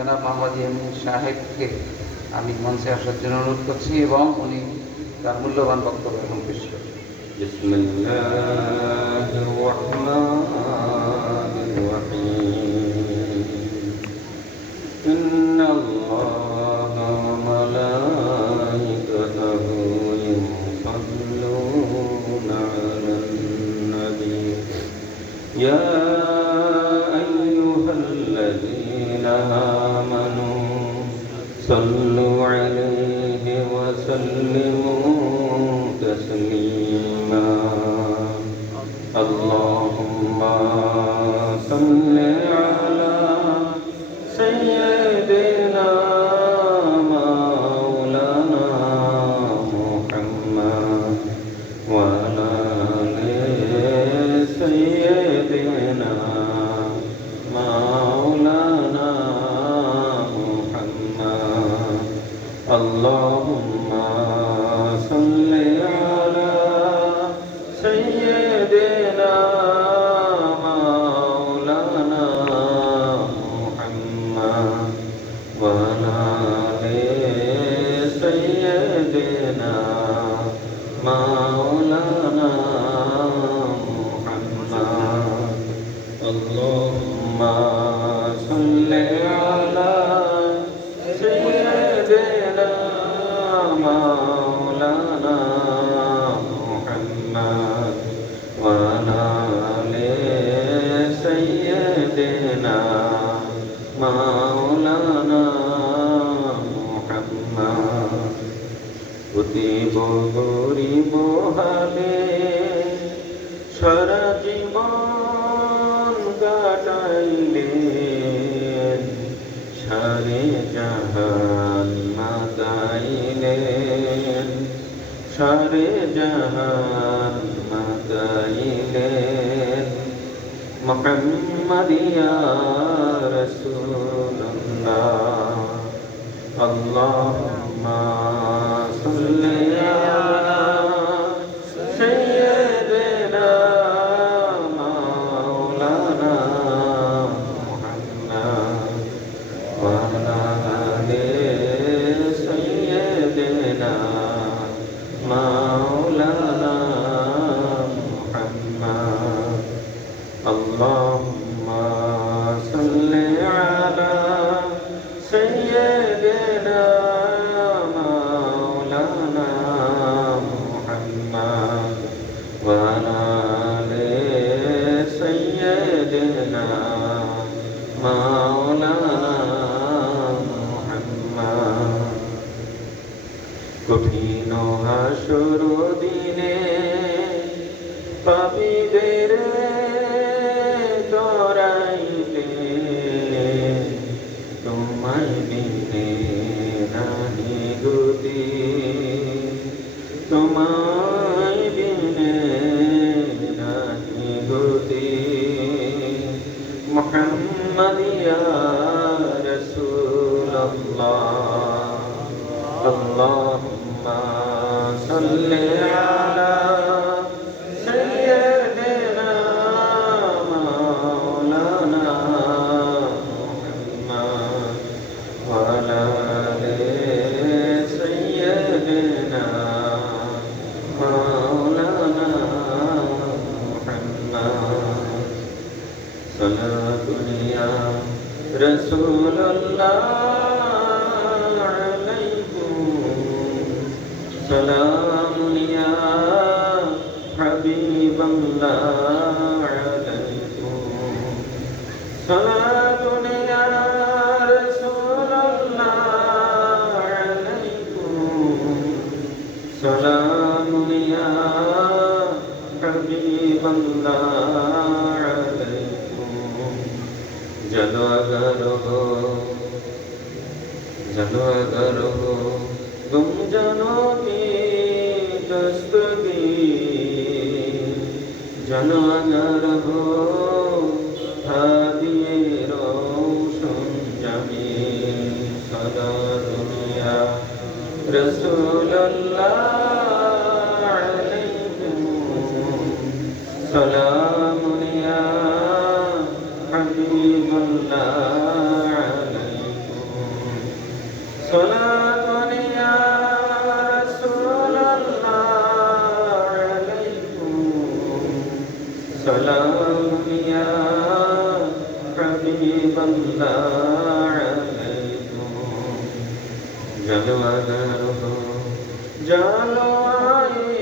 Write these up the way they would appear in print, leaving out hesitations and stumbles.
জনাব মোহাম্মদ ইয়ামিন সাহেবকে আমি মঞ্চে আসার জন্য অনুরোধ করছি এবং উনি তার মূল্যবান বক্তব্য এখন পেশ করবেন। বিসমিল্লাহির রহমানির রহিম। ইন্নাল্লাহা ওয়া মালাইকাতাহু ইউসাল্লুনা আলান নবী ইয়া আইয়ুহাল্লাযীনা আমানু সাল্লু আলাইহি ওয়া সাল্লিমু تسليما اللهم صل على سيدنا مولانا محمد وعلى آل سيدنا مولانا محمد اللهم صل على سيدنا مولانا محمد وعلى آل سيدنا مولانا محمد اللهم صل على سيدنا مولانا محمد وعلى آل سيدنا مولانا محمد অতীব গরিব হালে সারা জীবন কাটাইলেন সারে জাহান মাতাইলেন সারে জাহান মাতাইলেন মুহাম্মদ ইয়া রাসূলুল্লাহ আল্লাহুম্মা সাল্লি আলা সাইয়্যিদিনা মাওলানা মুহাম্মদ ওয়া আলা আলি সাইয়্যিদিনা مولانا محمد اللهم صل على سيدنا مولانا محمد وعلى آل سيدنا مولانا محمد কঠিন হাসর দিনে পাপীদের ডরাইতে তোমায় দিনে নাহি গতি তোমায় দিনে নাহি গতি মুহাম্মদ ইয়া রাসূলুল্লাহ اللهم صل على سيدنا مولانا محمد وعلى آل سيدنا مولانا محمد صلاة يا رسول الله سلام يا حبيب الله عليكم صلاة يا رسول الله عليكم سلام يا حبيب الله عليكم जलवागर हो तुम जनों की दस्तगी जलवागर हो हादिए रोशन जमी सदा दुनिया रसूलुल्लाह अलैकुम सलाम या हबीबल्लाह अलैकुम जलवागर हो जलवाए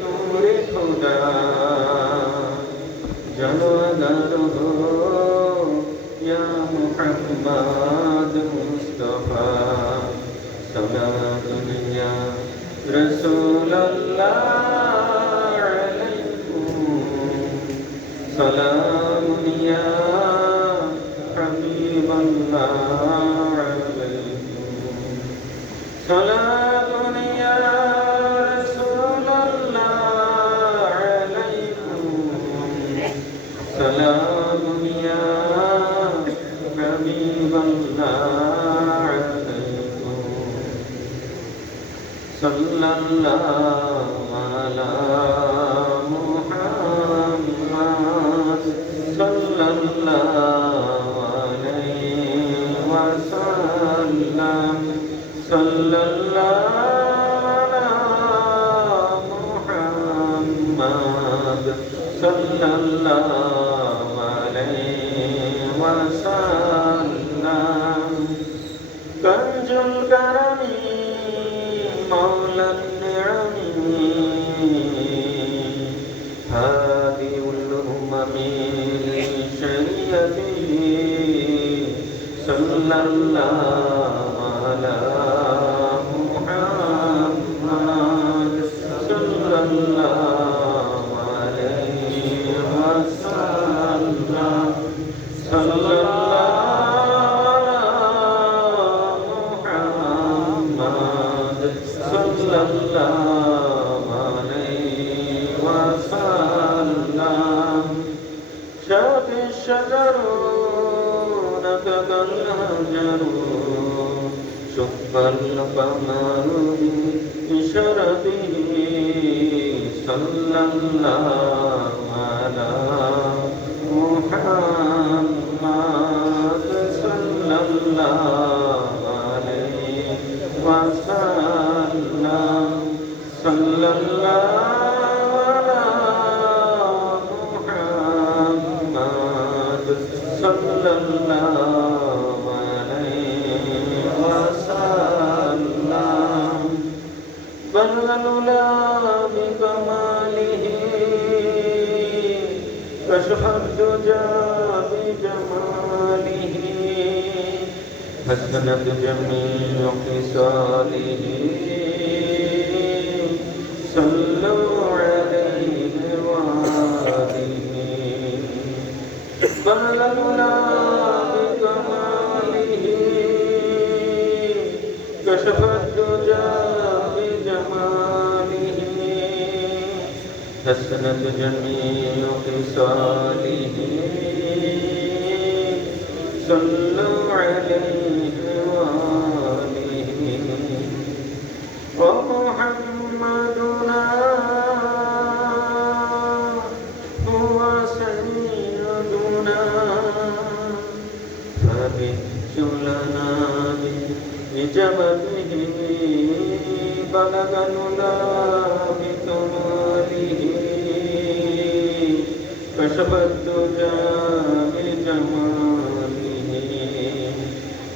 नूरे खुदा जलवागर हो या मुहम्मद मुस्तफा सलाम या रसूल अल्लाह अलैकुम सलाम या हबीब अल्लाह अलैकुम सलाम या रसूल अल्लाह अलैकुम सलाम या हबीब अल्लाह अलैकुम सल्लल्लाहु अला मुहम्मद सल्लल्लाहु अलैहि वसल्लम सल्लल्लाहु अला मुहम्मद सल्लल्लाहु अलैहि वसल्लम कंजुल करमी मौला निअमी हादिउल उम्मी शरीयती सल्लल्लाहु अला मुहम्मद सल्लल्लाहु अलैहि वसल्लम सल्लल्लाहु अला मुहम्मद सल्लल्लाहु अलैहि वसल्लम شاف الشجر نطق الهجر شق القمر بشرفه صلى الله على محمد صلى الله عليه وسلم صلى الله على محمد صلى الله عليه وسلم بلغ العلا بكماله كشف الدجى بجماله حسنت جميع خصاله صلوا عليه وآله بلغ العلا بكماله كشف الدجى بجماله حسنت جميع خصاله صلوا عليه وآله ومحمدنا هو سيدنا فبث لنا بجبله بلغ العلا بكماله كشف الدجى بجماله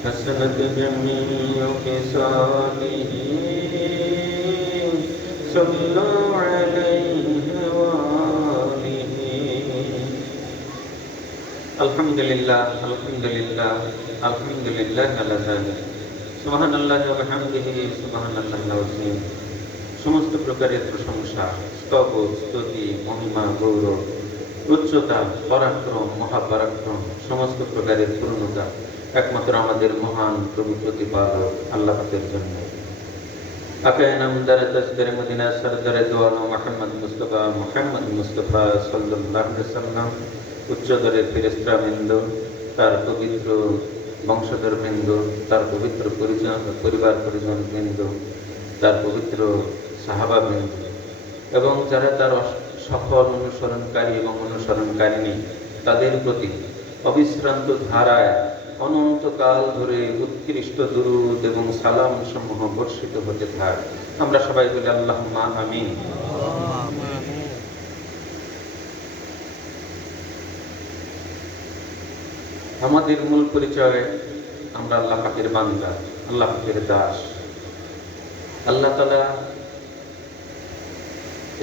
حسنت جميع خصاله صلوا عليه وآله الحمد لله الحمد لله الحمد لله على ذلك سبحان الله وبحمده سبحان الله العظيم সমস্ত প্রকারের প্রশংসা স্তব স্তুতি মহিমা গৌরব উচ্চতা পরাক্রম মহাপরাক্রম সমস্ত প্রকারের পূর্ণতা একমাত্র আমাদের মহান প্রভু প্রতিপালক আল্লাহ পাকের জন্য আকায়ে নামদার তাজদারে মদিনা সরদারে দোয়ানো মুহাম্মদ মুস্তাফা সাল্লাল্লাহু আলাইহি ওয়াসাল্লাম উচ্চদরের ফেরেশতাবৃন্দ তার পবিত্র বংশধরবৃন্দ তার পবিত্র পরিবার পরিজনবৃন্দ তার পবিত্র সাহাবাবৃন্দ এবং যারা তার সফল অনুসরণকারী এবং অনুসরণকারিণী তাদের প্রতি অবিশ্রান্ত ধারায় অনন্তকাল ধরে উৎকৃষ্ট দুরূদ এবং সালাম সমূহ বর্ষিত হতে থাকে। আমরা সবাই বলি আল্লাহুম্মা আমিন। আমাদের মূল পরিচয় আমরা আল্লাহ পাকের বান্দা, আল্লাহ পাকের দাস। আল্লাহ তাআলা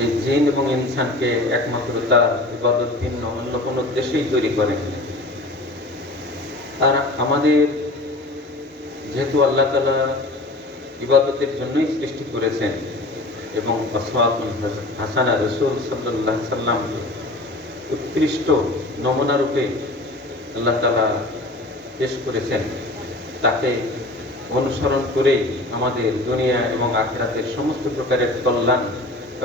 এই জিন এবং ইনসানকে একমাত্র তার ইবাদত ভিন্ন অন্য কোনো উদ্দেশ্যেই তৈরি করেন। আর আমাদের যেহেতু আল্লাহ তাআলা ইবাদতের জন্যই সৃষ্টি করেছেন এবং আসওয়াতুন হাসানা রাসূল সাল্লাল্লাহু আলাইহি সাল্লাম উৎকৃষ্ট নমুনা রূপে আল্লাহ তাআলা পেশ করেছেন, তাকে অনুসরণ করেই আমাদের দুনিয়া এবং আখিরাতের সমস্ত প্রকারের কল্যাণ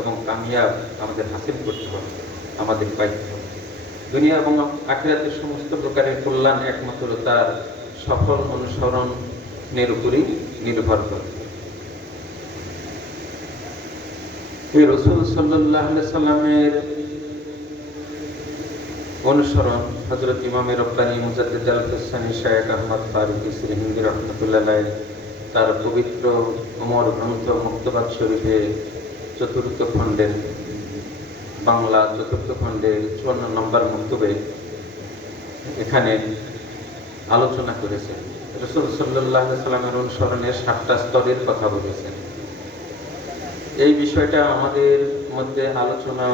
এবং কামিয়াব আমাদের হাসিল করতে হবে, আমাদের পাইতে হবে। দুনিয়া এবং আখিরাতের সমস্ত প্রকারের কল্যাণ একমাত্র তার সফল অনুসরণের উপরই নির্ভর করে। এই রাসূল সাল্লাল্লাহু আলাইহি সাল্লামের অনুসরণ হযরত ইমাম রব্বানী মুজাদ্দিদ আল-কুসানি শায়খ আহমদ ফারুকী সিরহিন্দি রাহমাতুল্লাহ আলাইহি তার পবিত্র ওমর গ্রন্থ মুক্তবাদ শরীফে চতুর্থ খণ্ডের বাংলা চতুর্থ খণ্ডের 54 নম্বর মক্তবে এখানে আলোচনা করেছেন। রাসূল সাল্লাল্লাহু আলাইহি সাল্লামের অনুসরণের 7টা স্তরের কথা বলেছেন। এই বিষয়টা আমাদের মধ্যে আলোচনা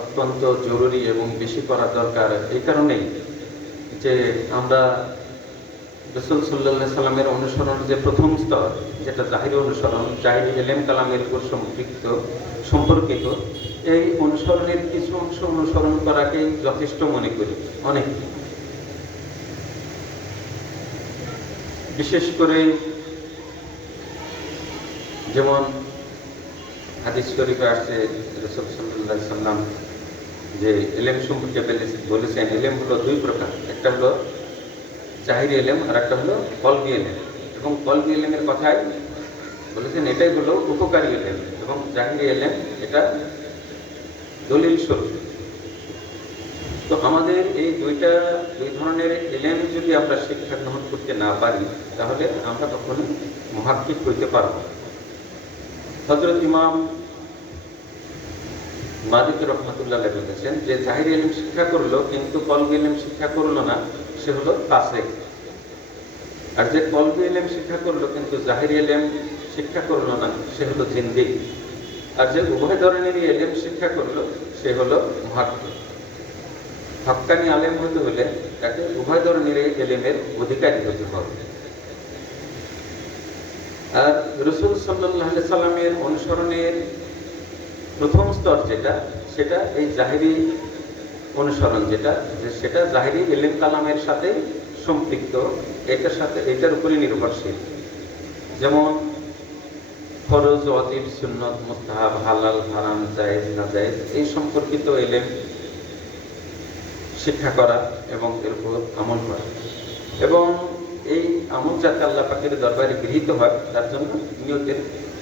অত্যন্ত জরুরি এবং বেশি করা দরকার এই কারণেই যে আমরা রাসূল সাল্লাল্লাহু আলাইহি সাল্লামের অনুসরণ যে প্রথম স্তর, যেটা জাহিরি অনুসরণ, জাহিরি ইলম কালামের উপর সম্পর্কিত, এই অনুসরণের কিছু অংশ অনুসরণ করাকেই যথেষ্ট মনে করি অনেক। বিশেষ করে যেমন হাদিস শরীফে আসছে রাসূল সাল্লাল্লাহু আলাইহি সাল্লাম যে ইলম সম্পর্কে বলেছেন, ইলম হলো দুই প্রকার, একটা হলো জাহিরি ইলম আর একটা হলো কলবি ইলম। এবং কলবি ইলমের কথাই বলেছেন এটাই হলো উপকারী ইলম, এবং জাহিরি ইলম এটা দলিল স্বরূপ। তো আমাদের এই দুই ধরনের ইলম যদি আমরা শিক্ষা গ্রহণ করতে না পারি তাহলে আমরা কখনো মুহাক্কিক হইতে পারবো। হযরত ইমাম মালিক রাহমাতুল্লাহ আলাইহি বলেছেন যে জাহিরি ইলম শিক্ষা করলো কিন্তু কলবি ইলম শিক্ষা করলো না, সে হলো ফাসিক। আর যে কলবি ইলম শিক্ষা করলো কিন্তু জাহিরি ইলম শিক্ষা করলো না, সে হলো জিন্দিক। আর যে উভয় ধরনেরই ইলম শিক্ষা করলো সে হলো মুহাক্কিক। হক্কানি আলেম হতে হলে তাকে উভয় ধরনের ইলমের অধিকারী হতে হবে। আর রাসূল সাল্লাল্লাহু আলাইহি সাল্লামের অনুসরণের প্রথম স্তর যেটা, সেটা এই জাহিরি অনুসরণ, সেটা জাহিরি ইলম কালামের সাথে সম্পৃক্ত, এটার উপরে নির্ভরশীল। যেমন ফরজ, ওয়াজিব, সুন্নত, মুস্তাহাব, হালাল, হারাম, জায়েজ, নাজায়েজ এই সম্পর্কিত ইলম শিক্ষা করা এবং এর উপর আমল করা, এবং এই আমল যাতে আল্লাহ পাকের দরবারে গৃহীত হয় তার জন্য নিয়তের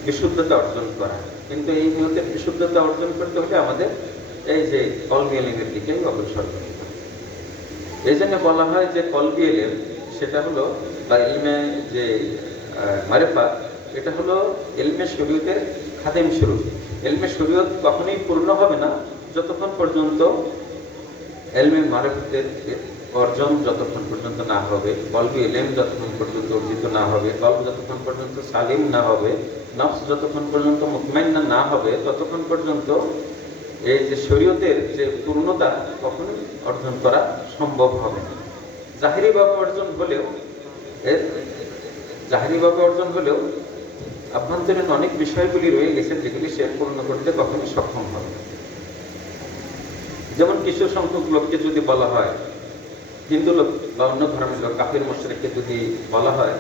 বিশুদ্ধতা অর্জন করা। কিন্তু এই নিয়তের বিশুদ্ধতা অর্জন করতে হলে আমাদের এই যে কলবি ইলমের দিকেই অগ্রসর করতে হবে। এই জন্য বলা হয় যে কলবি ইলম সেটা হলো, বা ইলমে যে মারিফাত, এটা হলো ইলমে শরীয়তের খাদেম শুরু। ইলমে শরীয়ত কখনোই পূর্ণ হবে না যতক্ষণ পর্যন্ত ইলমে মারিফাতের অর্জন যতক্ষণ পর্যন্ত না হবে, কলবি ইলম যতক্ষণ পর্যন্ত অর্জিত না হবে, কলব যতক্ষণ পর্যন্ত সালিম না হবে, নফস যতক্ষণ পর্যন্ত মুতমাইন্না না হবে, ততক্ষণ পর্যন্ত এই যে শরীয়তের যে পূর্ণতা কখনোই অর্জন করা সম্ভব হবে না। জাহিরিভাবে অর্জন হলেও আভ্যন্তরীণ অনেক বিষয়গুলি রয়ে গেছে যেগুলি সে পূর্ণ করতে কখনোই সক্ষম হবে না। যেমন কিছু সংখ্যক লোককে যদি বলা হয়, হিন্দু লোক বা অন্য ধর্মের লোক, কাফির মুশরিককে যদি বলা হয়,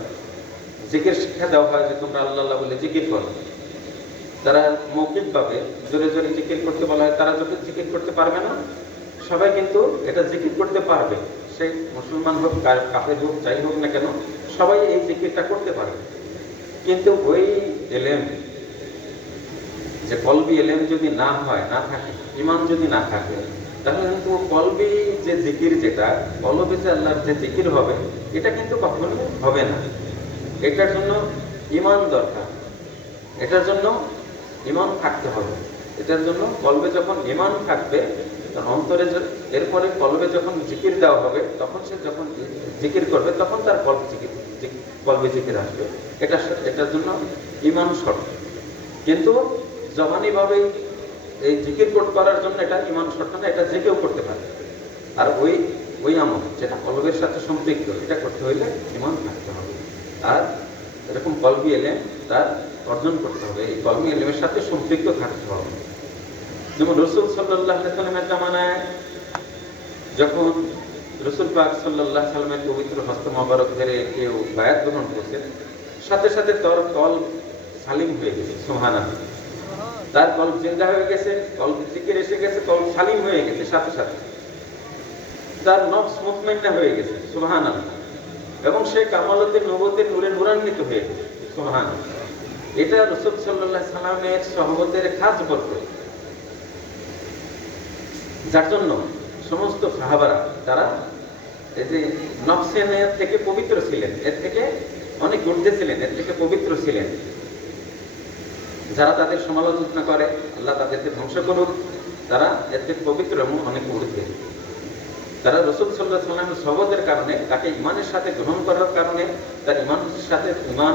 জিকির শিক্ষা দেওয়া হয় যে তোমরা আল্লাহ আল্লাহ বলে জিকির করো, তারা মৌখিকভাবে জোরে জোরে জিকির করতে বলা হয়, তারা যখন জিকির করতে পারবে না। সবাই কিন্তু এটা জিকির করতে পারবে, সে মুসলমান হোক, কাফির হোক, যাই হোক না কেন, সবাই এই জিকিরটা করতে পারবে। কিন্তু ওই ইলম, যে কলবি ইলম যদি না থাকে, ঈমান যদি না থাকে, তাহলে কিন্তু কলবি যে জিকির, যেটা কলবে যে আল্লাহর যে জিকির হবে, এটা কিন্তু কখনো হবে না। এটার জন্য ঈমান দরকার, এটার জন্য ঈমান থাকতে হবে। এটার জন্য কলবে যখন ঈমান থাকবে, অন্তরে এরপরে কলবে যখন জিকির দেওয়া হবে, তখন সে যখন জিকির করবে তখন তার কলব যে কলবে জিকির আসবে, এটার জন্য ইমান শর্ত। কিন্তু জবানিভাবে এই জিকির করার জন্য এটা ইমান শর্ত না, এটা যে কেউ করতে পারে। আর ওই আমল যেটা কলবের সাথে সম্পৃক্ত, এটা করতে হইলে ইমান থাকতে হবে। আর এরকম কলবি এলেম তার অর্জন করতে হবে, এই কলবি এলেমের সাথে সম্পৃক্ত থাকতে হবে। যেমন রসুল সাল্লাল্লাহু আলাইহি সাল্লামের জামানায় যখন রসুল পাক সাল্লাল্লাহু আলাইহি সাল্লামের পবিত্র হস্ত মোবারক ধরে কেউ বায়াত গ্রহণ করছে, সাথে সাথে তার কলব সালিম হয়ে গেছে, সুবহানাল্লাহ। তার কলব জিন্দা হয়ে গেছে, কলব জিকির এসে গেছে, কলব সালিম হয়ে গেছে, সাথে সাথে তার নফস মুতমাইন্না হয়ে গেছে, সুবহানাল্লাহ। এবং সে কামালতের নবুয়তের নূরে নূরান্বিত হয়ে গেছে, সুবহানাল্লাহ। এটা রাসূল সাল্লাল্লাহু আলাইহি সাল্লামের সাহাবাদের খাস বরকত, যার জন্য সমস্ত সাহাবারা তারা এই যে নফসের থেকে পবিত্র ছিলেন, এর থেকে অনেক ঊর্ধ্বে ছিলেন, এর থেকে পবিত্র ছিলেন। যারা তাদের সমালোচনা করে আল্লাহ তাদেরকে ধ্বংস করুক, তারা এর থেকে পবিত্র এবং অনেক ঊর্ধ্বে। তারা রাসূল সাল্লাল্লাহু আলাইহি সাল্লামের সহবতের কারণে, তাকে ইমানের সাথে গ্রহণ করার কারণে, তার ইমানের সাথে ইমান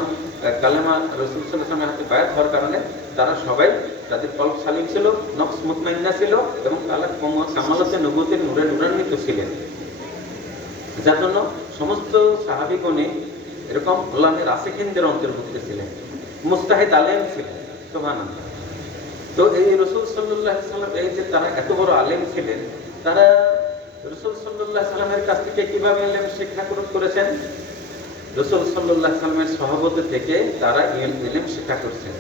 কালেমা রাসূল সাল্লাল্লাহু আলাইহি সাল্লামের হাতে বায়াত হওয়ার কারণে তারা সবাই, তাদের কলব সালিম ছিল, নফস মুতমাইন্না ছিল এবং তারা কামালতে নবুয়তের নূরে নূরান্বিত ছিলেন। যার জন্য সমস্ত সাহাবীগণে এরকম আল্লাহর রাসিকিনদের অন্তর্ভুক্ত ছিলেন, মুস্তাহিদ আলেম ছিলেন, সুবহানাল্লাহ। তো এই রাসূল সাল্লাল্লাহু আলাইহি সাল্লাম, এই যে তারা এত বড় আলেম ছিলেন, তারা রাসূল সাল্লাল্লাহু আলাইহি সাল্লামের কাছ থেকে কিভাবে ইলম শিক্ষা গ্রহণ করেছেন? রাসূল সাল্লাল্লাহু আলাইহি সাল্লামের সহবত থেকে তারা ইলম শিক্ষা করছেন।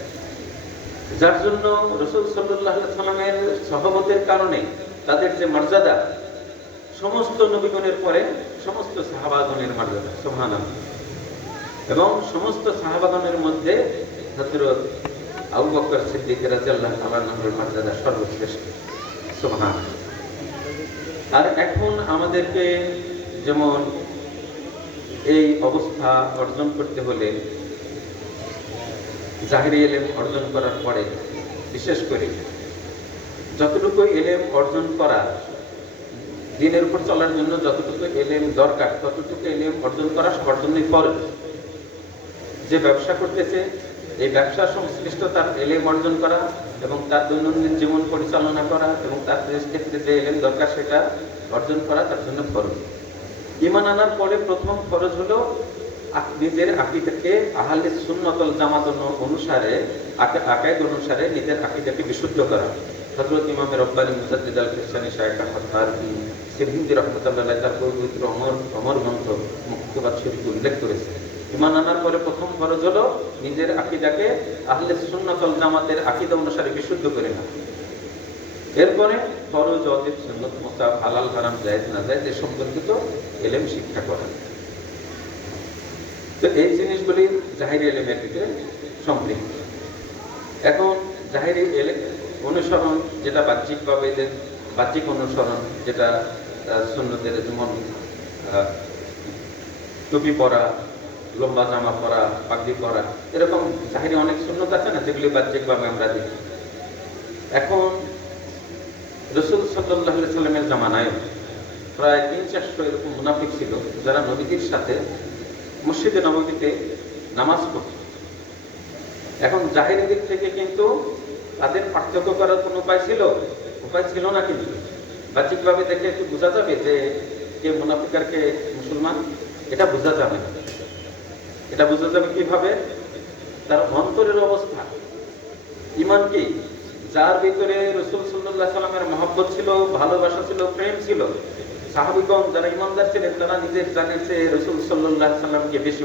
যার জন্য রাসূল সাল্লাল্লাহু আলাইহি সাল্লামের সহবতের কারণে তাদের যে মর্যাদা, সমস্ত নবীগণের পরে সমস্ত সাহাবাগণের মর্যাদা, সুবহানাল্লাহ। এবং সমস্ত সাহাবাগণের মধ্যে হযরত আবু বকর সিদ্দিক রাদিয়াল্লাহু তাআলা আনহুর মর্যাদা সর্বশ্রেষ্ঠ, সুবহানাল্লাহ। আর এখন আমাদেরকে যেমন এই অবস্থা অর্জন করতে হলে জাহিরি ইলম অর্জন করার পরে বিশেষ করে যতটুকু ইলম অর্জন করা, দিনের উপর চলার জন্য যতটুকু ইলম দরকার, ততটুকু ইলম অর্জন করা সবার জন্যই ফরজ। যে ব্যবসা করতেছে, এই ব্যবসা সংশ্লিষ্ট তার ইলম অর্জন করা এবং তার দৈনন্দিন জীবন পরিচালনা করা এবং তার ক্ষেত্রে যে ইলম দরকার সেটা অর্জন করা তার জন্য ফরজ। ঈমান আনার পরে প্রথম ফরজ হলো নিজের আকীদাকে আহলে সুন্নাত ওয়াল জামাত অনুসারে, আকায়েদ অনুসারে নিজের আকীদাকে বিশুদ্ধ করা। হযরত ইমাম রব্বানী মুজাদ্দিদ আল কিরসানী শায়খ আহমদ তারকি সিরহিন্দি রাহমাতুল্লাহ আলাইহি তার পবিত্র অমর গ্রন্থ মুক্তবাদ শরীফে উল্লেখ করেছে। ঈমান আনার পরে প্রথম ফরজ হলো নিজের আকীদাকে আহলে সুন্নাত ওয়াল জামাতের আকীদা অনুসারে বিশুদ্ধ করে নেওয়া। এরপরে ফরজ, ওয়াজিব, সুন্নাত, মুস্তাহাব, হালাল, হারাম, জায়েজ, নাজায়েজ এ সম্পর্কিত ইলম শিক্ষা করা। তো এই জিনিসগুলি জাহিরি ইলমের ভিতরে সম্পৃক্ত। এখন জাহিরি ইলম অনুসরণ, যেটা বাহ্যিকভাবে বাহ্যিক অনুসরণ, যেটা সুন্নতের যেমন টুপি পরা, লম্বা জামা পরা, পাগড়ি পরা, এরকম জাহিরি অনেক সুন্নত আছে না, যেগুলি বাহ্যিকভাবে আমরা দেখি। এখন রাসূল সাল্লাল্লাহু আলাইহি সাল্লামের জামানায় প্রায় 300-400 এরকম মুনাফিক ছিল, যারা নবীজির সাথে মসজিদে নববীতে নামাজ পড়ত। এখন জাহিরি দিক থেকে কিন্তু তাদের পার্থক্য করার কোনো উপায় ছিল না। কিন্তু বাহ্যিকভাবে দেখে একটু বোঝা যাবে যে কে মুনাফিক আর কে মুসলমান, এটা বোঝা যাবে না। এটা বোঝা যাবে কিভাবে? তার অন্তরের অবস্থা, ঈমান কি, যার ভিতরে রাসূল সাল্লাল্লাহু আলাইহি সাল্লামের মহব্বত ছিল, ভালোবাসা ছিল, প্রেম ছিল। সাহাবীগণ যারা ঈমানদার ছিলেন তারা নিজের জানের চেয়ে রাসূল সাল্লাল্লাহু আলাইহি সাল্লামকে বেশি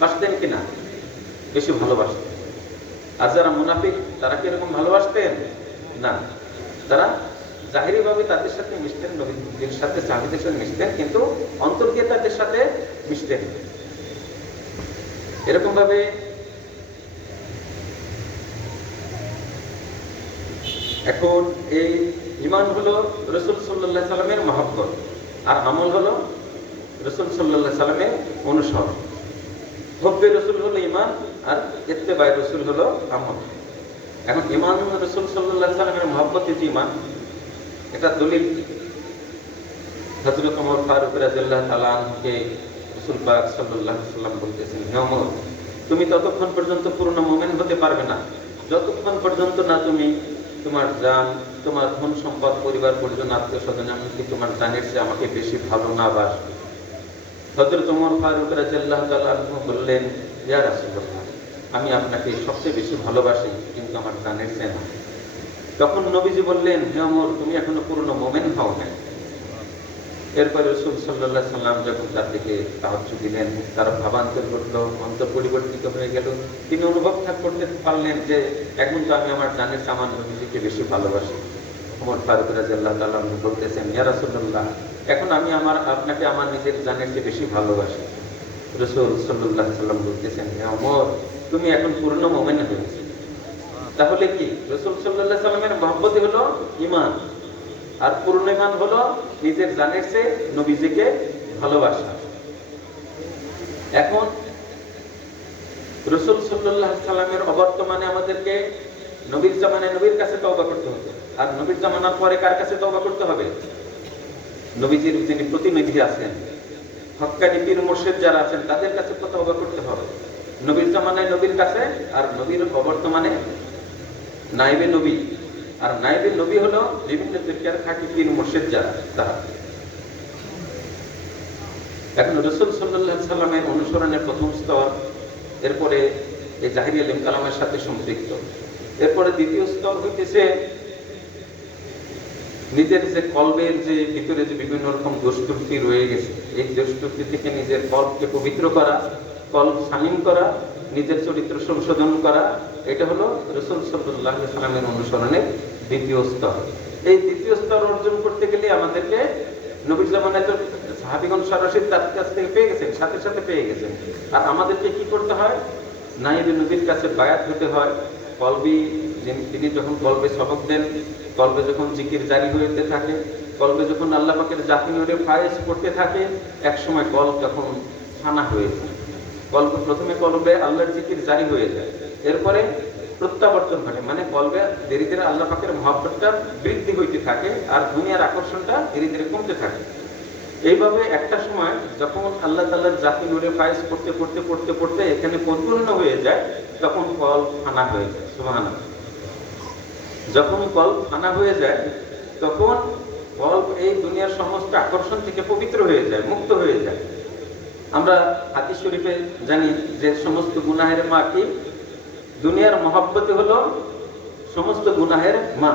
বাসতেন কিনা? বেশি ভালোবাসতেন। আর যারা মুনাফিক তারা কি এরকম ভালোবাসতেন না? তারা জাহিরিভাবে তাদের সাথে মিশতেন, নবীর সাথে, সাহাবীদের সাথে মিশতেন, কিন্তু অন্তর দিয়ে তাদের সাথে মিশতেন। এরকম ভাবে এখন এই ঈমান হলো রাসূল সাল্লাল্লাহু আলাইহি সাল্লামের মহব্বত, আর আমল হলো রাসূল সাল্লাল্লাহু আলাইহি সাল্লামের অনুসরণ। হুব্বে রাসূল হলো ঈমান, আর ইত্তেবায়ে রাসূল হলো আমল। এখন ঈমান রাসূল সাল্লাল্লাহু আলাইহি সাল্লামের মহব্বত যে ঈমান, এটা দলিল হযরত ওমর ফারুক রাদিয়াল্লাহু তাআলা আনহুকে রাসূল পাক সাল্লাল্লাহু আলাইহি ওয়াসাল্লাম বলতেছেন, হে ওমর, তুমি ততক্ষণ পর্যন্ত পূর্ণ মুমিন হতে পারবে না যতক্ষণ পর্যন্ত না তুমি তোমার জান, তোমার ধন সম্পদ, পরিবার পরিজন, আত্মীয় স্বজন, এমনকি তোমার জানের চেয়ে আমাকে বেশি ভালো না বাসবে। হযরত ওমর ফারুক রাদিয়াল্লাহু তাআলা আনহু বললেন, ইয়া রাসূলুল্লাহ, আমি আপনাকে সবচেয়ে বেশি ভালোবাসি, কিন্তু আমার জানের চেয়ে না। তখন নবীজি বললেন, হে ওমর, তুমি এখনো পূর্ণ মুমিন হও নাই। এরপরে রাসূল সাল্লাল্লাহু আলাইহি ওয়াসাল্লাম যখন তার দিকে তাওয়াজ্জুহ দিলেন, তার ভাবান্তর ঘটল, অন্তর পরিবর্তিত হয়ে গেল। তিনি অনুভব করতে পারলেন যে এখন তো আমি আমার জানের চেয়ে আমার নবীজিকে বেশি ভালোবাসি। ওমর ফারুক রাদিয়াল্লাহু তাআলা আনহু বলতেছেন, ইয়া রাসূলুল্লাহ, এখন আমি আপনাকে আমার নিজের জানের চেয়ে বেশি ভালোবাসি। রাসূল সাল্লাল্লাহু আলাইহি ওয়াসাল্লাম বলতেছেন, হে ওমর, তুমি এখন পূর্ণ মুমিন হয়েছো। তাহলে কি রাসূল সাল্লাল্লাহু আলাইহি ওয়াসাল্লামের মহব্বতই হলো ঈমান, আর পূর্ণ ঈমান হলো নিজের জানের চেয়ে নবীজিকে ভালোবাসা। এখন রাসূল সাল্লাল্লাহু আলাইহি ওয়াসাল্লামের অবর্তমানে আমাদেরকে নবীর জামানায় নবীর কাছে তওবা করতে হবে, আর নবীর জামানার পরে কার কাছে তওবা করতে হবে? নবীজির যিনি প্রতিনিধি আছেন, হক্কানি পীর মুর্শিদ যারা আছেন, তাদের কাছে তওবা করতে হবে। নবীর জামানায় নবীর কাছে, আর নবীর অবর্তমানে নায়েবে নবী। আর নায়েবে নবী হলো বিভিন্ন তরিকার খাঁটি পীর মুর্শিদ যারা, তারা। এখন রাসূল সাল্লাল্লাহু আলাইহি ওয়াসাল্লামের অনুসরণের প্রথম স্তর, এরপরে এই জাহিরি ইলম কালামের সাথে সম্পৃক্ত। এরপরে দ্বিতীয় স্তর হইতেছে নিজের যে কলবের যে ভিতরে যে বিভিন্ন রকম দোষ ত্রুটি রয়ে গেছে, এই দোষ ত্রুটি থেকে নিজের কলবকে পবিত্র করা, কলব শালীন করা, নিজের চরিত্র সংশোধন করা। এটা হলো রাসূল সাল্লাল্লাহু আলাইহি ওয়াসাল্লামের অনুসরণের দ্বিতীয় স্তর। এই দ্বিতীয় স্তর অর্জন করতে গেলে আমাদেরকে নবীর জামানায় তো সাহাবীগণ সরাসরি তার কাছ থেকে পেয়ে গেছেন, সাথে সাথে পেয়ে গেছেন। আর আমাদেরকে কি করতে হয়? নায়েবে নবীর কাছে বায়াত হতে হয়। কলবি, তিনি যখন কলবে সবক দেন, কলবে যখন জিকির জারি হইতে থাকে, কলবে যখন আল্লাহ পাকের জাতি নূরে ফায়েজ করতে থাকে, এক সময় কলব তখন ফানা হয়ে যায়। প্রথমে কলবে আল্লাহর জিকির জারি হয়ে যায়, এরপরে প্রত্যাবর্তন ঘটে, মানে কলবে ধীরে ধীরে আল্লাহ পাকের মহব্বতটা বৃদ্ধি হইতে থাকে, আর দুনিয়ার আকর্ষণটা ধীরে ধীরে কমতে থাকে। এইভাবে একটা সময় যখন আল্লাহ তাআলার জাতি নূরে ফায়েজ করতে পড়তে পড়তে পড়তে এখানে পরিপূর্ণ হয়ে যায়, তখন কলব ফানা হয়ে যায়। সুবহানাল্লাহ। যখন কলব ফানা হয়ে যায়, তখন কলব এই দুনিয়ার সমস্ত আকর্ষণ থেকে পবিত্র হয়ে যায়, মুক্ত হয়ে যায়। আমরা হাদিস শরীফে জানি যে সমস্ত গুনাহের মা কি? দুনিয়ার মহব্বত হলো সমস্ত গুনাহের মা।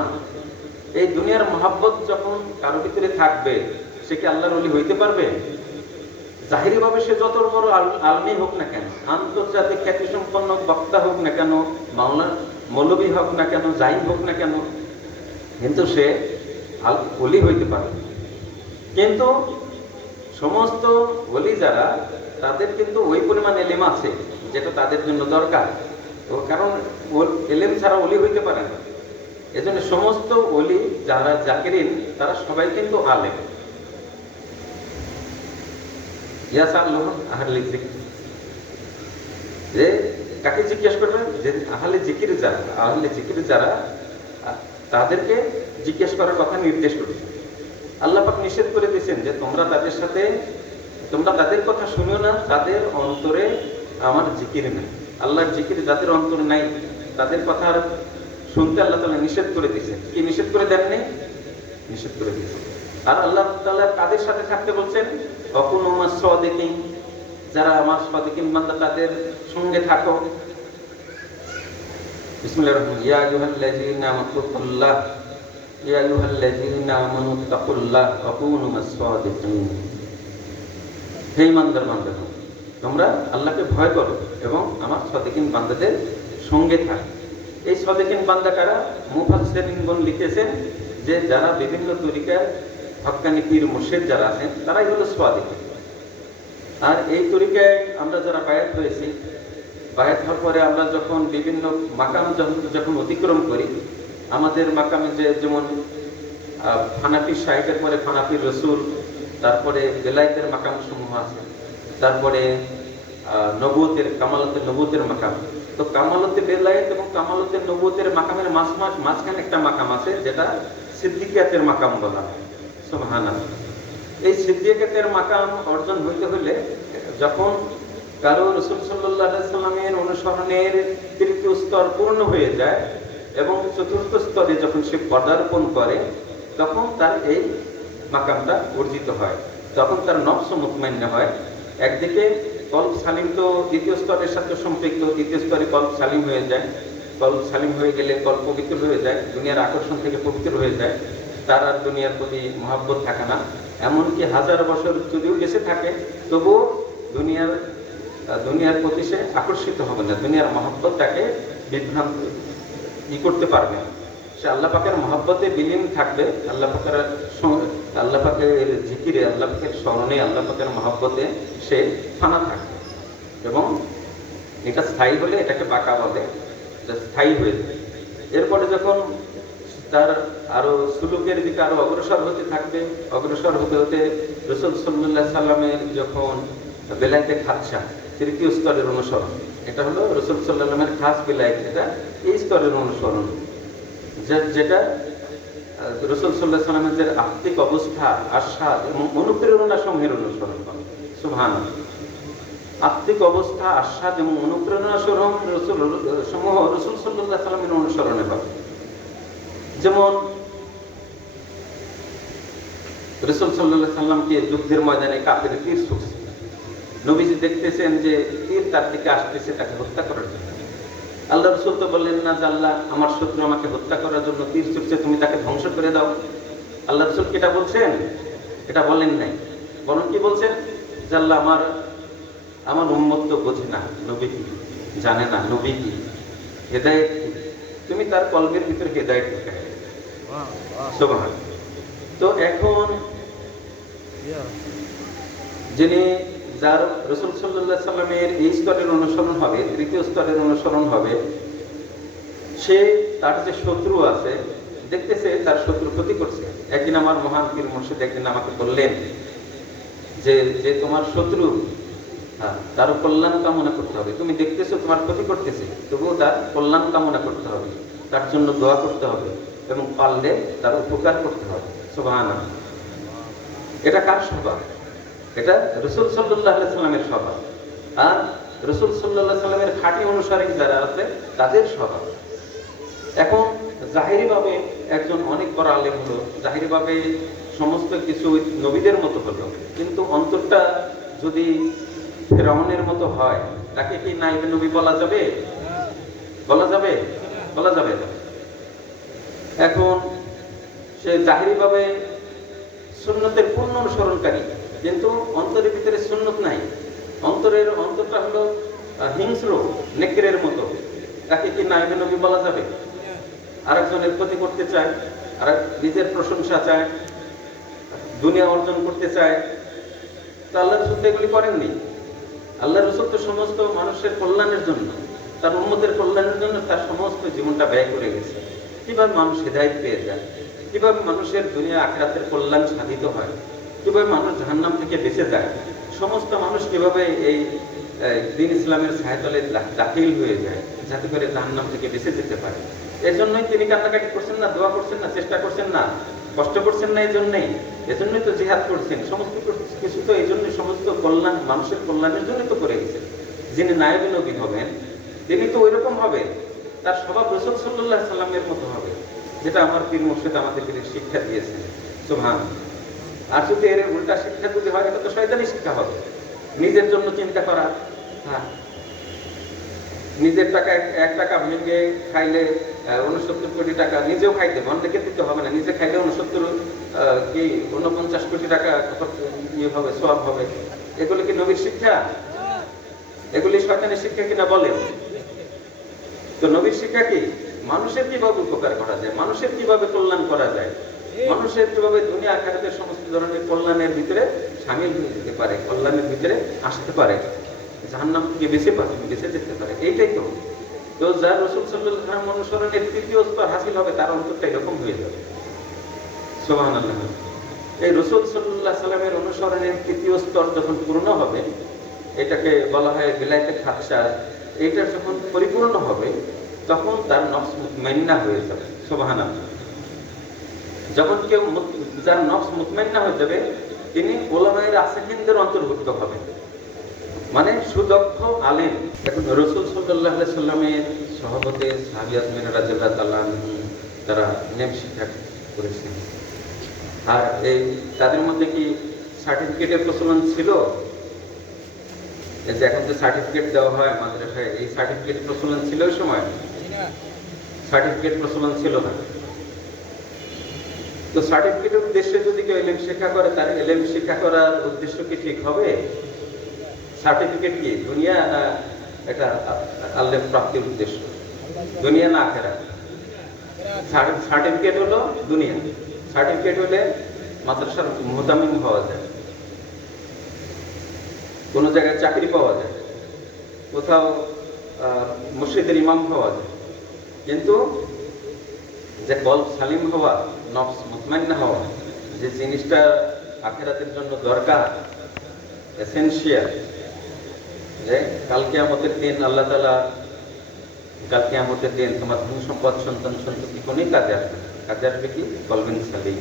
এই দুনিয়ার মহব্বত যখন কারো ভিতরে থাকবে, সে কি আল্লাহর ওলি হইতে পারবে? জাহিরি ভাবে সে যত বড় আলমী হোক না কেন, আন্তর্জাতিক খ্যাতি সম্পন্ন বক্তা হোক না কেন, মৌলবী হোক না কেন, জাহিদ হোক না কেন, কিন্তু সে ওলি হইতে পারে। কিন্তু সমস্ত ওলি যারা, তাদের কিন্তু ওই পরিমাণ এলেম আছে যেটা তাদের জন্য দরকার। তো কারণ এলেম ছাড়া ওলি হইতে পারে না। এজন্য সমস্ত ওলি যারা জাকিরিন, তারা সবাই কিন্তু আলেম। যে কাকে জিজ্ঞেস করবেন? যে আহলে জিকির যারা, আহলে জিকির যারা, তাদেরকে জিজ্ঞেস করার কথা নির্দেশ করেছেন। আল্লাহ পাক নিষেধ করে দিয়েছেন যে তোমরা তাদের কথা শুনিও না, তাদের অন্তরে আমার জিকির নাই। আল্লাহর জিকির যাদের অন্তরে নাই, তাদের কথা শুনতে আল্লাহ তাআলা নিষেধ করে দিয়েছেন। কি নিষেধ করে দেননি? নিষেধ করে দিয়েছেন। আর আল্লাহ তাআলা কাদের সাথে থাকতে বলছেন? অকুনু মাস সাদিকিন, যারা আমার সাদিকিন বান্দা, তাদের সঙ্গে থাকো। বিসমিল্লাহির রহমানির রহিম। ইয়া আইয়ুহাল্লাযীনা আমানুত্তাকুল্লাহ, ইয়া আইয়ুহাল্লাযীনা আমানুত্তাকুল্লাহ ওয়া কুনু মাস সাদিকিন। হে ঈমানদার বান্দাগণ, তোমরা আল্লাহকে ভয় করো এবং আমার সাদিকিন বান্দাদের সঙ্গে থাকো। এই সাদিকিন বান্দা কারা? মুফাসসিরিনগণ লিখেছেন যে যারা বিভিন্ন তরিকার হক্কানি পীর মুর্শিদ যারা আছেন, তারাই হলো সাদিকিন। আর এই তরিকায় আমরা যারা বায়াত হয়েছি, বায়াত হওয়ার পরে আমরা যখন বিভিন্ন মাকাম যখন অতিক্রম করি, আমাদের মাকামে যেমন ফানাফি সাহেবের পরে ফানাফির রসুল, তারপরে বেলায়েতের মাকাম সমূহ আছে, তারপরে নবুয়তের, কামালতের নবুয়তের মাকাম। তো কামালতে বেলায়েত এবং কামালতে নবুয়তের মাকামের মাঝখানে একটা মাকাম আছে, যেটা সিদ্দিকিয়াতের মাকাম বলা হয়। সুবহানাল্লাহ। এই সিদ্দিকাতের মাকাম অর্জন হইতে হলে যখন কারো রাসূল সাল্লাল্লাহু আলাইহি সাল্লামের অনুসরণের তৃতীয় স্তর পূর্ণ হয়ে যায় এবং চতুর্থ স্তরে যখন সে পদার্পণ করে তখন তার এই মাকামটা অর্জিত হয়, তখন তার নফস মুতমাইন্না হয়। একদিকে কলব সালিম তো দ্বিতীয় স্তরের সাথে সম্পৃক্ত, দ্বিতীয় স্তরে কলব সালিম হয়ে যায়। কলব সালিম হয়ে গেলে কলব পবিত্র হয়ে যায়, দুনিয়ার আকর্ষণ থেকে পবিত্র হয়ে যায়, তার আর দুনিয়ার প্রতি মহব্বত থাকে না। এমনকি হাজার বছর যদিও বেঁচে থাকে তবুও দুনিয়ার প্রতি সে আকর্ষিত হবে না, দুনিয়ার মহব্বত তাকে বিভ্রান্ত করতে পারবে না। সে আল্লাহ পাকের মহব্বতে বিলীন থাকবে, আল্লাহ পাকের জিকিরে, আল্লাহ পাকের স্মরণে, আল্লাহ পাকের মহব্বতে সে ফানা থাকবে এবং এটা স্থায়ী হলে এটাকে বাঁকা বলে, এটা স্থায়ী হয়ে যায়। এরপরে যখন তার আরো সুলুকের দিকে আরো অগ্রসর হতে থাকবে, অগ্রসর হতে হতে রাসূল সাল্লাল্লাহু আলাইহি সাল্লামের যখন বেলায়েতে খাদশা তৃতীয় স্তরের অনুসরণ, এটা হলো রাসূল সাল্লাল্লাহু আলাইহি সাল্লামের খাস বেলায়েত, এটা এই স্তরের অনুসরণ, যেটা রাসূল সাল্লাল্লাহু আলাইহি সাল্লামের যে আত্মিক অবস্থা, আস্বাদ এবং অনুপ্রেরণা সমূহের অনুসরণ করে। সুবহানাল্লাহ। আত্মিক অবস্থা, আস্বাদ এবং অনুপ্রেরণা সমূহ রাসূল সাল্লাল্লাহু আলাইহি সাল্লামের অনুসরণে হবে। যেমন রাসূল সাল্লাল্লাহু আলাইহি সাল্লামকে যুদ্ধের ময়দানে কাফের তীর ছুঁড়ছে, নবীজি দেখতেছেন যে তীর তার দিকে আসতেছে তাকে হত্যা করার জন্য। আল্লাহ রাসূল তো বললেন না যে আল্লাহ আমার শত্রু আমাকে হত্যা করার জন্য তীর ছুঁড়ছে, তুমি তাকে ধ্বংস করে দাও। আল্লাহ রাসূল কি এটা বলছেন? এটা বলেন নাই, বরং কি বলছেন যে আল্লাহ আমার উম্মত তো বোঝে না নবী কি, জানে না নবী কি, হেদায়েত কি, তুমি তার কলবের ভিতরে হেদায়েত ঢুকাও। সুবহান। তো এখন যিনি যার রাসূল সাল্লাল্লাহু আলাইহি সাল্লামের এই স্তরের অনুসরণ হবে, তৃতীয় স্তরের অনুসরণ হবে, সে তার যে শত্রু আছে দেখতেছে তার শত্রু ক্ষতি করছে। একদিন আমার মহান পীর মুর্শিদ একদিন আমাকে বললেন যে তোমার শত্রু, তার কল্যাণ কামনা করতে হবে। তুমি দেখতেছো তোমার ক্ষতি করতেছে, তবুও তার কল্যাণ কামনা করতে হবে, তার জন্য দোয়া করতে হবে এবং পারলে তার উপকার করতে হবে। সুবহানাল্লাহ। এটা কার স্বভাব? এটা রাসূল সাল্লাল্লাহু আলাইহি সাল্লামের স্বভাব। আর রাসূল সাল্লাল্লাহু আলাইহি সাল্লামের খাঁটি অনুসারী যারা আছে তাদের স্বভাব। এখন জাহিরিভাবে একজন অনেক বড় আলেম হলো, জাহিরিভাবে সমস্ত কিছু নবীদের মতো হলো, কিন্তু অন্তরটা যদি ফিরআউনের মতো হয়, তাকে কি নাইবে নবী বলা যাবে? বলা যাবে? বলা যাবে না। এখন সে জাহিরিভাবে সুন্নতের পূর্ণ অনুসরণকারী, কিন্তু অন্তরের ভিতরে সুন্নত নাই, অন্তরটা হলো হিংস্র নেকড়ের মতো, তাকে কি নাইবে নবী বলা যাবে? আরেকজনের ক্ষতি করতে চায়, আর নিজের প্রশংসা চায়, দুনিয়া অর্জন করতে চায়। তো আল্লাহ রাসূল এগুলি করেননি। আল্লাহ রাসূল তো সমস্ত মানুষের কল্যাণের জন্য, তার উম্মতের কল্যাণের জন্য তার সমস্ত জীবনটা ব্যয় করে গেছে। কিভাবে মানুষ হেদায়েত পেয়ে যায়, কিভাবে মানুষের দুনিয়া আখিরাতের কল্যাণ সাধিত হয়, কিভাবে মানুষ জাহান্নাম থেকে বেঁচে যায়, সমস্ত মানুষ কিভাবে এই দ্বীন ইসলামের ছায়াতলে দাখিল হয়ে যায়, যাতে করে জাহান্নাম থেকে বেঁচে যেতে পারে। এজন্যই তিনি কান্নাকাটি করছেন না, দোয়া করছেন না, চেষ্টা করছেন না, কষ্ট করছেন না। এজন্যই তো জিহাদ করছেন, সমস্ত কিছু তো এই জন্য, সমস্ত কল্যাণ মানুষের কল্যাণের জন্য তো করে গেছেন। যিনি নায়েবে নবী হবেন তিনি তো ওইরকম হবে, তার স্বভাব রাসূল সাল্লাল্লাহু আলাইহি সাল্লামের মতো হবে, যেটা আমার পীর মুর্শিদ আমাদেরকে শিক্ষা দিয়েছেন। সুবহানাল্লাহ। আর যদি এর উল্টা শিক্ষা যদি হয়, এটা তো শয়তানি শিক্ষা হবে। নিজের জন্য চিন্তা করা, নিজের টাকা 1 টাকা ভেঙে খাইলে 69 কোটি টাকা নিজেও খাইতে, অন্যকে দিতে হবে না, নিজে খাইলে 49 কোটি টাকা ইয়ে হবে, সওয়াব হবে। এগুলো কি নবীর শিক্ষা? এগুলি শয়তানের শিক্ষা কিনা বলেন? তো নবীর শিক্ষা কি? মানুষের কিভাবে উপকার করা যায়, মানুষের কিভাবে কল্যাণ করা যায়, মানুষের কিভাবে দুনিয়া আখিরাতের সমস্ত ধরনের কল্যাণের ভিতরে শামিল হয়ে যেতে পারে, কল্যাণের ভিতরে আসতে পারে, জাহান্নাম থেকে বেঁচে যেতে পারে। এইটাই তো যার রাসূল সাল্লাল্লাহু আলাইহি ওয়াসাল্লাম অনুসরণের তৃতীয় স্তর হাসিল হবে, তার অন্তরটা এরকম হয়ে যাবে। সুবহানাল্লাহ। এই রাসূল সাল্লাল্লাহু আলাইহি ওয়াসাল্লামের অনুসরণের তৃতীয় স্তর যখন পূর্ণ হবে, এটাকে বলা হয় বেলায়েতে খাদশা। এটা যখন পরিপূর্ণ হবে তখন তার নফস মুতমাইন্না হয়ে যাবে। সুবহানাল্লাহ। যখন কেউ যার নফস মুতমাইন্না হয়ে যাবে তিনি ওলামায়ে রাসিখিনদের অন্তর্ভুক্ত হবেন, মানে সুদক্ষ আলেম। এখন রাসূল সাল্লাল্লাহু আলাইহি সাল্লামের সহবতে সাহাবী আজমিন রাদিয়াল্লাহু তাআলা আনহু তারা ইলম শিক্ষা করেছেন। আর এই তাদের মধ্যে কি সার্টিফিকেটের প্রচলন ছিল? এই যে এখন যে সার্টিফিকেট দেওয়া হয় মাদ্রাসায়, এই সার্টিফিকেটের প্রচলন ছিল ওই সময়? সার্টিফিকেট প্রচলন ছিল না। তো সার্টিফিকেটের উদ্দেশ্যে যদি কেউ ইলম শিক্ষা করে, তার ইলম শিক্ষা করার উদ্দেশ্য কি ঠিক হবে? সার্টিফিকেট কি দুনিয়া না এটা আল্লাহর প্রাপ্তির উদ্দেশ্য? দুনিয়া না আখিরাত? সার্টিফিকেট হলো দুনিয়া। সার্টিফিকেট হলে মাদ্রাসার মুহতামিম হওয়া যায়, কোন জায়গায় চাকরি পাওয়া যায়, কোথাও মসজিদের ইমাম হওয়া যায়। কিন্তু যে কলব সালিম হওয়া, নফস মুতমাইন্না হওয়া, যে জিনিসটা আখিরাতের জন্য দরকার, এসেনশিয়াল, যে কাল কিয়ামতের দিন আল্লাহ তাআলা, কাল কিয়ামতের দিন তোমার ধন সম্পদ সন্তান সন্ততি কোনই কাজে আসবে না। কাজে আসবে কি? কলবিন সালিম।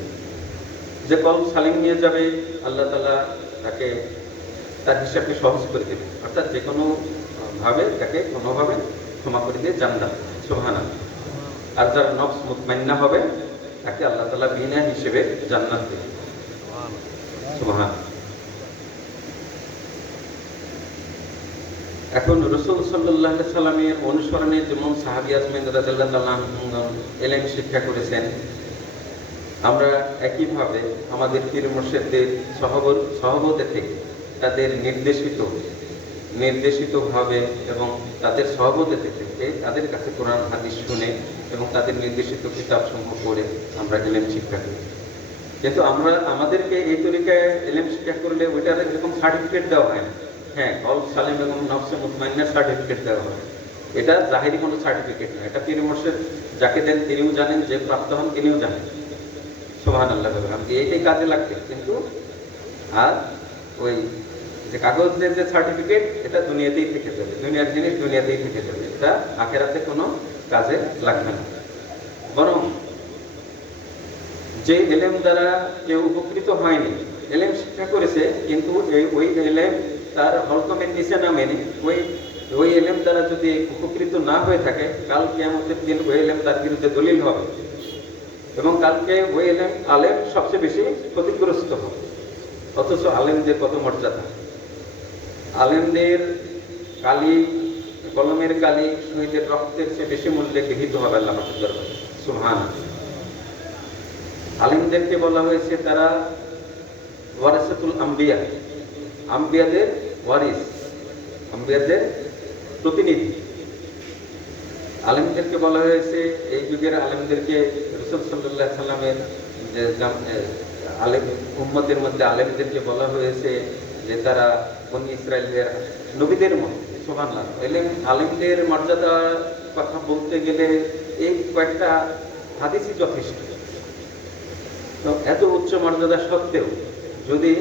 যে কলব সালিম নিয়ে যাবে, আল্লাহ তাআলা তাকে তার হিসাবকে সহজ করে দেবে, অর্থাৎ যে কোনো ভাবে তাকে কোনোভাবে ক্ষমা করে দিয়ে জান্নাত। সুবহানাল্লাহ। আর যারা নফস মুতমাইন্না হবে, তাকে আল্লাহ তাআলা বিনা হিসেবে জান্নাত দেবে। সুবহানাল্লাহ। এখন রাসূল সাল্লাল্লাহু আলাইহি সাল্লামের অনুসরণে যেমন সাহাবী আজমিন রাদিয়াল্লাহু তাআলা আনহুম ইলম শিক্ষা করেছেন, আমরা একইভাবে আমাদের পীর মুর্শিদদের সহবতে থেকে তাদের নির্দেশিতভাবে এবং তাদের সহবতে থেকে তাদের কাছে কোরআন হাদিস শুনে এবং তাদের নির্দেশিত কিতাবসমূহ পড়ে আমরা ইলম শিক্ষা করি। কিন্তু আমাদেরকে এই তরিকায় ইলম শিক্ষা করলে ওইটার এরকম সার্টিফিকেট দেওয়া হয় না। হ্যাঁ, কলব সালিম এবং নফসে মুতমাইন্নার সার্টিফিকেট দেওয়া হয়। এটা জাহিরি কোনো সার্টিফিকেট না। এটা পীর মুর্শিদ যাকে দেন তিনিও জানেন, যে প্রাপ্ত হন তিনিও জানেন। সুবহানাল্লাহ। এইটাই কাজে লাগবে। কিন্তু আর ওই যে কাগজের যে সার্টিফিকেট, এটা দুনিয়াতেই থেকে যাবে, দুনিয়ার জিনিস দুনিয়াতেই থেকে যাবে, এটা আখিরাতে কোনো কাজে লাগবে না। বরং যে ইলম দ্বারা কেউ উপকৃত হয়নি, ইলম শিক্ষা করেছে কিন্তু ওই ইলম তার হলকমের নিচে না মেনে, ওই ইলম দ্বারা যদি উপকৃত না হয়ে থাকে, কাল কিয়ামতের দিন ওই ইলম তার বিরুদ্ধে দলিল হবে এবং কালকে ওই আলেম সবচেয়ে বেশি ক্ষতিগ্রস্ত হবে। অথচ আলেমদের কত মর্যাদা! আলেমদের কালি, কলমের কালি শহীদের রক্তের চেয়ে বেশি মূল্যে গৃহীত হবে আল্লাহ পাকের দরবারে। সুবহানাল্লাহ। আলেমদেরকে বলা হয়েছে তারা ওয়ারাসাতুল আম্বিয়া, আম্বিয়াদের ওয়ারিস, আম্বিয়াদের প্রতিনিধি। আলেমদেরকে বলা হয়েছে, এই যুগের আলেমদেরকে রাসূল সাল্লাল্লাহু আলাইহি সাল্লামের যে আলেম উম্মতের মধ্যে আলেমদেরকে বলা হয়েছে যে তারা বনী ইসরাইলের নবীদের মতো। সুবহানাল্লাহ। আলেমদের মর্যাদার কথা বলতে গেলে এই কয়েকটা হাদিসই যথেষ্ট। তো এত উচ্চ মর্যাদা সত্ত্বেও যদি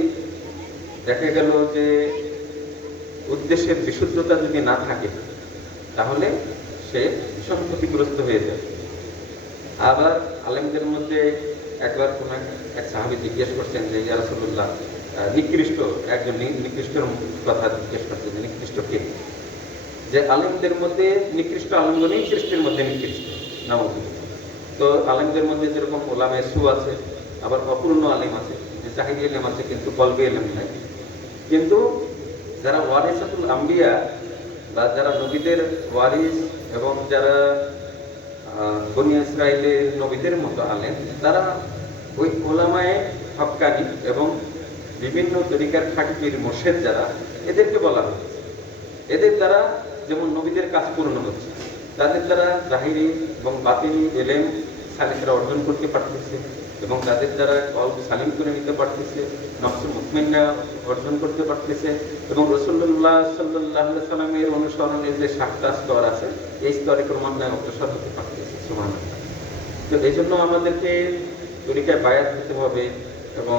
দেখা গেল যে উদ্দেশ্যের বিশুদ্ধতা যদি না থাকে, তাহলে সে ভীষণ ক্ষতিগ্রস্ত হয়ে যাবে। আবার আলেমদের মধ্যে একবার কোন এক সাহাবী জিজ্ঞেস করছেন যে ইয়া রাসূলুল্লাহ, নিকৃষ্ট একজন নিকৃষ্টের কথা জিজ্ঞেস করছেন যে নিকৃষ্ট কে? যে আলেমদের মধ্যে নিকৃষ্ট আলেমগণই সৃষ্টির মধ্যে নিকৃষ্ট। নাউযুবিল্লাহ। তো আলেমদের মধ্যে যেরকম ওলামায়ে সু আছে, আবার অপূর্ণ আলেম আছে, যে জাহিরি আলেম আছে কিন্তু কলবি আলেম নাই। কিন্তু যারা ওয়ারিসাতুল আম্বিয়া বা যারা নবীদের ওয়ারিস এবং যারা বনী ইসরাইলের নবীদের মতো আলেম, তারা ওই ওলামায়ে হক্কানি এবং বিভিন্ন তরিকার খাঁটি পীর মুর্শিদ যারা, এদেরকে বলা হয়েছে। এদের দ্বারা যেমন নবীদের কাজ পূর্ণ হচ্ছে, তাদের দ্বারা জাহিরি এবং বাতিনি ইলম সালিকরা অর্জন করতে পারতেছে এবং তাদের দ্বারা কলব সালিম করে নিতে পারতেছে, নফস মুতমাইন্না অর্জন করতে পারতেছে এবং রাসূলুল্লাহ সাল্লাল্লাহু আলাইহি সাল্লামের অনুসরণের যে 7টা স্তর আছে, এই স্তরে ক্রমান্বয়ে অগ্রসর হতে পারতেছে। সুবহানাল্লাহ। তো এই জন্য আমাদেরকে তরিকায় বায়াত দিতে হবে এবং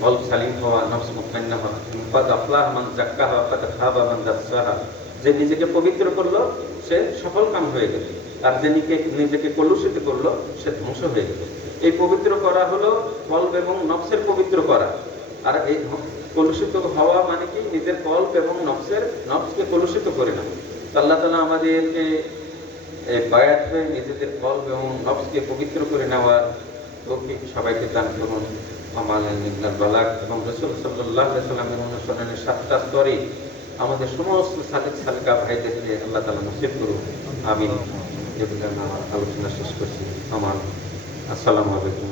কলব সালিম হওয়া, নফস মুতমাইন্না হওয়া। ফাদ আফলাহ মান যাক্কাহা ফাদ খাবা মান দাসসাহা। যে নিজেকে পবিত্র করলো সে সফল কাম হয়ে গেল, আর যে নিজেকে কলুষিত করলো সে ধ্বংস হয়ে গেল। এই পবিত্র করা হলো কলব এবং নফসের পবিত্র করা। আর এই কলুষিত হওয়া মানে কি, নিজের কলব এবং নফসকে কলুষিত করে না। আল্লাহ তাআলা আমাদেরকে বায়াত হয়ে নিজেদের কলব এবং নফসকে পবিত্র করে নেওয়ার তৌফিক সবাইকে দান করুন। বালাগ এবং রাসূল সাল্লাল্লাহু আলাইহি ওয়াসাল্লামের অনুসরণের 7টা স্তরে আমাদের সমস্ত সালেক সালেকা ভাইদেরকে আল্লাহ তাআলা নসিব করুন, আমিন। এগুলো আমার আলোচনা শেষ করছি। আমার আসসালামু আলাইকুম।